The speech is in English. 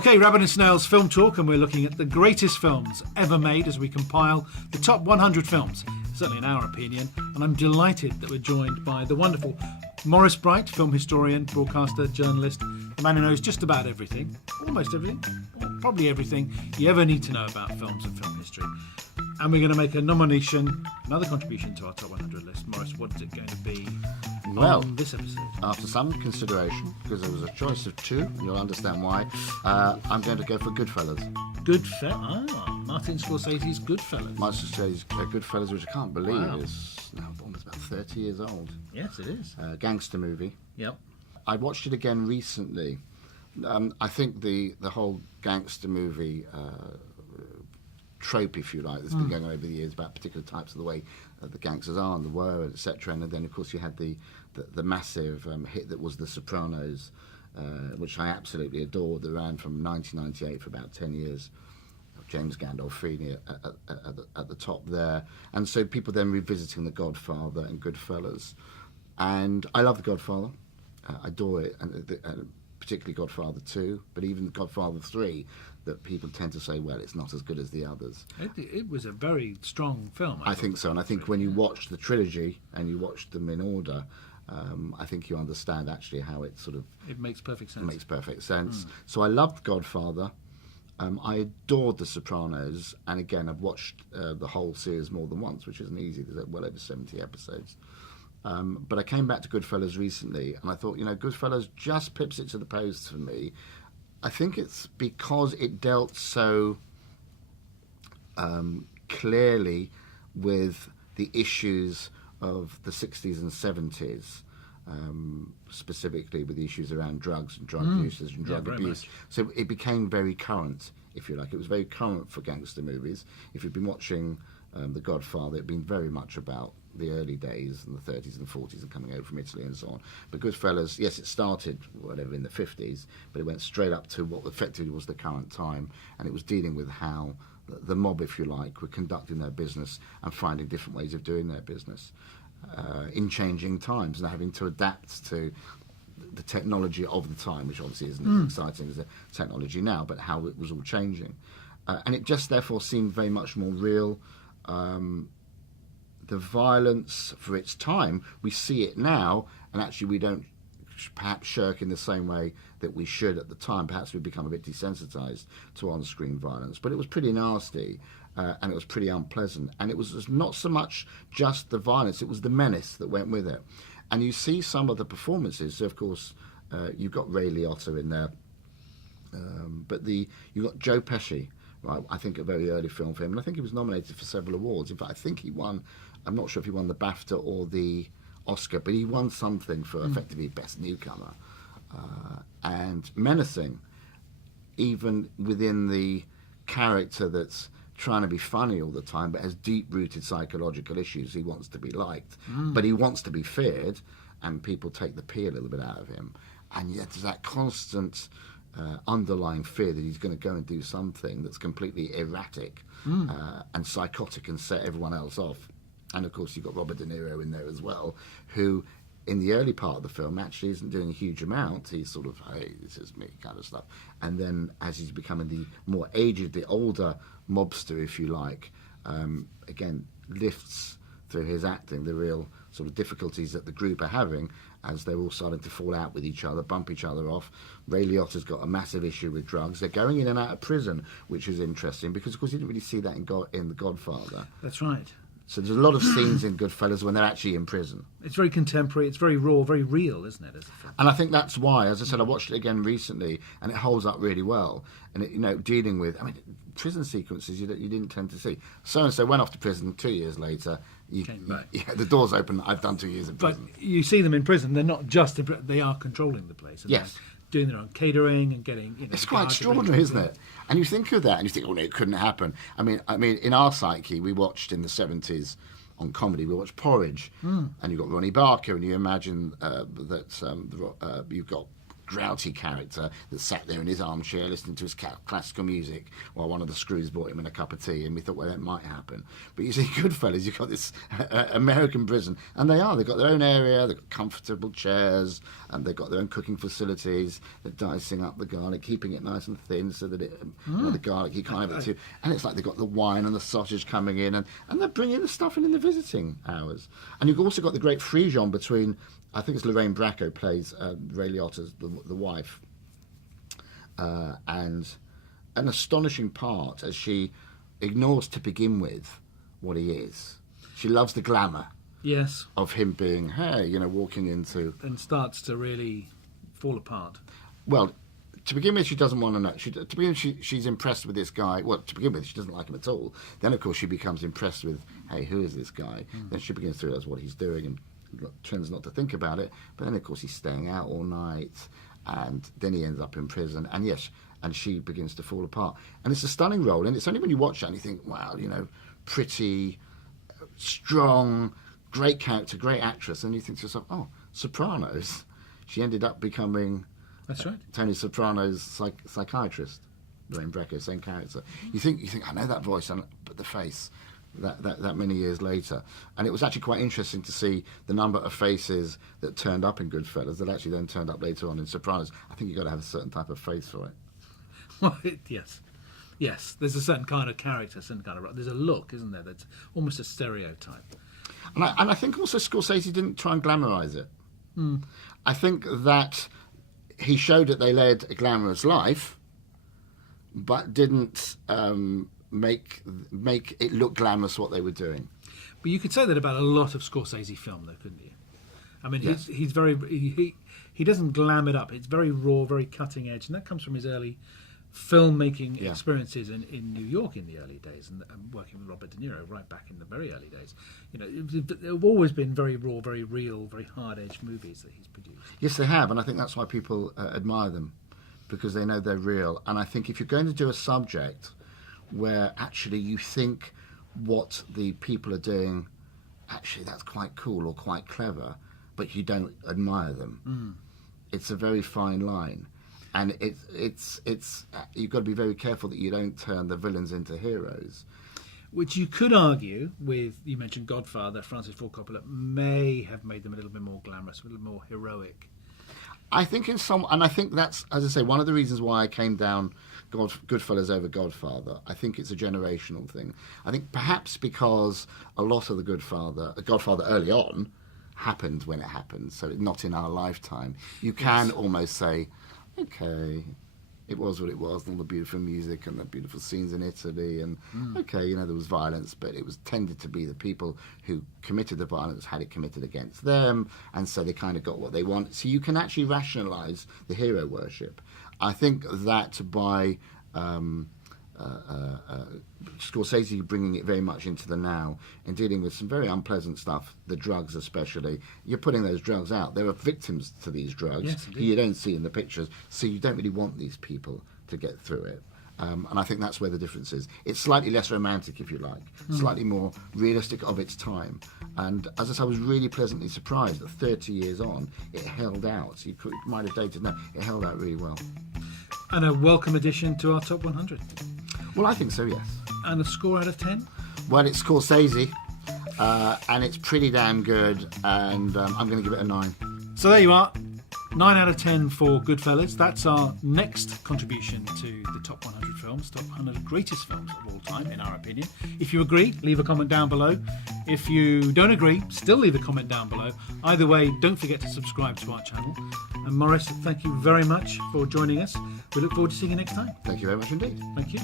Okay, Rabbit and Snail's Film Talk, and we're looking at the greatest films ever made as we compile the top 100 films, certainly in our opinion, and I'm delighted that we're joined by the wonderful Maurice Bright, film historian, broadcaster, journalist, a man who knows just about everything, almost everything, or probably everything you ever need to know about films and film history. And we're going to make a nomination, another contribution to our top 100 list. Maurice, what is it going to be on this episode? After some consideration, because there was a choice of two, and you'll understand why, I'm going to go for Goodfellas. Martin Scorsese's Goodfellas. Martin Scorsese's Goodfellas, which I can't believe is now almost about 30 years old. Yes, it is. Gangster movie. Yep. I watched it again recently. I think the whole gangster movie trope, if you like, that's been going on over the years about particular types of the way the gangsters are and the were, etc. And then, of course, you had the massive hit that was The Sopranos, which I absolutely adored, that ran from 1998 for about 10 years. James Gandolfini at the top there. And so people then revisiting The Godfather and Goodfellas. And I love The Godfather. I adore it, and particularly Godfather 2, but even Godfather 3, that people tend to say, well, it's not as good as the others. It was a very strong film. I think so, and I think when you watch the trilogy and you watch them in order, I think you understand actually how it sort of... It makes perfect sense. It makes perfect sense. So I loved Godfather. I adored The Sopranos, and again, I've watched the whole series more than once, which isn't easy. There's well over 70 episodes. But I came back to Goodfellas recently, and I thought, Goodfellas just pips it to the post for me. I think it's because it dealt so clearly with the issues of the 60s and 70s, specifically with the issues around drugs and drug usage and drug abuse. Much. So it became very current, if you like. It was very current for gangster movies. If you've been watching The Godfather, it'd been very much about the early days in the 30s and 40s and coming over from Italy and so on. But Goodfellas, yes, it started whatever in the 50s, but it went straight up to what effectively was the current time, and it was dealing with how the mob, if you like, were conducting their business and finding different ways of doing their business in changing times and having to adapt to the technology of the time, which obviously isn't as exciting as the technology now, but how it was all changing. And it just therefore seemed very much more real. The violence for its time, we see it now, and actually we don't perhaps shirk in the same way that we should at the time. Perhaps we've become a bit desensitized to on-screen violence, but it was pretty nasty, and it was pretty unpleasant. And it was not so much just the violence, it was the menace that went with it. And you see some of the performances. So of course, you've got Ray Liotta in there, but you've got Joe Pesci, right? I think a very early film for him, and I think he was nominated for several awards. In fact, I think he won, I'm not sure if he won the BAFTA or the Oscar, but he won something for effectively Best Newcomer. And menacing, even within the character that's trying to be funny all the time, but has deep-rooted psychological issues. He wants to be liked, but he wants to be feared, and people take the pee a little bit out of him. And yet there's that constant underlying fear that he's going to go and do something that's completely erratic and psychotic and set everyone else off. And of course you've got Robert De Niro in there as well, who in the early part of the film actually isn't doing a huge amount. He's sort of, hey, this is me kind of stuff. And then as he's becoming the more aged, the older mobster, if you like, again, lifts through his acting the real sort of difficulties that the group are having as they're all starting to fall out with each other, bump each other off. Ray Liotta's got a massive issue with drugs. They're going in and out of prison, which is interesting because, of course, you didn't really see that in The Godfather. That's right. So there's a lot of scenes in Goodfellas when they're actually in prison. It's very contemporary, it's very raw, very real, isn't it? As a film? And I think that's why, as I said, I watched it again recently, and it holds up really well. And it, dealing with, prison sequences you didn't tend to see. So-and-so went off to prison 2 years later. Came back. The door's open. I've done 2 years in prison. But you see them in prison. They're not just they are controlling the place. And yes. Doing their own catering and getting. It's quite extraordinary, isn't it? And you think of that, and you think, oh no, it couldn't happen. I mean, in our psyche, we watched in the 70s. On comedy, we watched Porridge, and you've got Ronnie Barker, and you imagine that you've got grouty character that sat there in his armchair listening to his classical music while one of the screws brought him in a cup of tea, and we thought, well, that might happen. But you see, Goodfellas, you've got this American prison, and they've got their own area, they've got comfortable chairs, and they've got their own cooking facilities. They're dicing up the garlic, keeping it nice and thin so that the garlic, you can't have it too. And it's like they've got the wine and the sausage coming in, and they're bringing the stuff in the visiting hours. And you've also got the great free-jom between, I think it's Lorraine Bracco plays Ray Liotta's the wife, and an astonishing part as she ignores to begin with what he is. She loves the glamour. Yes. Of him being, hey, walking into... And starts to really fall apart. Well, to begin with, she doesn't want to know. To begin with, she's impressed with this guy. Well, to begin with, she doesn't like him at all. Then, of course, she becomes impressed with, hey, who is this guy? Then she begins to realise what he's doing and tends not to think about it. But then, of course, he's staying out all night. And then he ends up in prison. And yes, and she begins to fall apart. And it's a stunning role. And it's only when you watch it and you think, wow, pretty, strong, great character, great actress. And you think to yourself, oh, Sopranos. She ended up becoming... That's right. Tony Soprano's psychiatrist, Lorraine Bracco, same character. You think, I know that voice, but the face, that many years later. And it was actually quite interesting to see the number of faces that turned up in Goodfellas that actually then turned up later on in Sopranos. I think you've got to have a certain type of face for it. Well, yes. There's a certain kind of character, there's a look, isn't there? That's almost a stereotype. And I think also Scorsese didn't try and glamorise it. I think that he showed that they led a glamorous life, but didn't make it look glamorous what they were doing. But you could say that about a lot of Scorsese film, though, couldn't you? I mean, yes. he's very he doesn't glam it up. It's very raw, very cutting edge, and that comes from his early filmmaking experiences in New York in the early days, and working with Robert de Niro right back in the very early days. They've always been very raw, very real, very hard-edged movies that he's produced. Yes, they have, and I think that's why people admire them, because they know they're real. And I think if you're going to do a subject where actually you think what the people are doing, actually that's quite cool or quite clever, but you don't admire them, it's a very fine line. And it's you've got to be very careful that you don't turn the villains into heroes. Which you could argue with, you mentioned Godfather, Francis Ford Coppola may have made them a little bit more glamorous, a little more heroic. I think and I think that's, as I say, one of the reasons why I came down Goodfellas over Godfather. I think it's a generational thing. I think perhaps because a lot of the Godfather early on happened when it happened, so not in our lifetime. You can almost say, okay, it was what it was, and all the beautiful music and the beautiful scenes in Italy, and okay, there was violence, but it was tended to be the people who committed the violence had it committed against them, and so they kind of got what they want. So you can actually rationalise the hero worship. I think that by Scorsese bringing it very much into the now and dealing with some very unpleasant stuff, the drugs especially. You're putting those drugs out. There are victims to these drugs who you don't see in the pictures, so you don't really want these people to get through it. And I think that's where the difference is. It's slightly less romantic, if you like, slightly more realistic of its time. And as I said, I was really pleasantly surprised that 30 years on, it held out. You might have dated, no, it held out really well. And a welcome addition to our top 100. Well, I think so, yes. And a score out of 10? Well, it's Scorsese, and it's pretty damn good, and I'm going to give it a 9. So there you are. 9 out of 10 for Goodfellas. That's our next contribution to the top 100 films, top 100 greatest films of all time, in our opinion. If you agree, leave a comment down below. If you don't agree, still leave a comment down below. Either way, don't forget to subscribe to our channel. And Maurice, thank you very much for joining us. We look forward to seeing you next time. Thank you very much indeed. Thank you.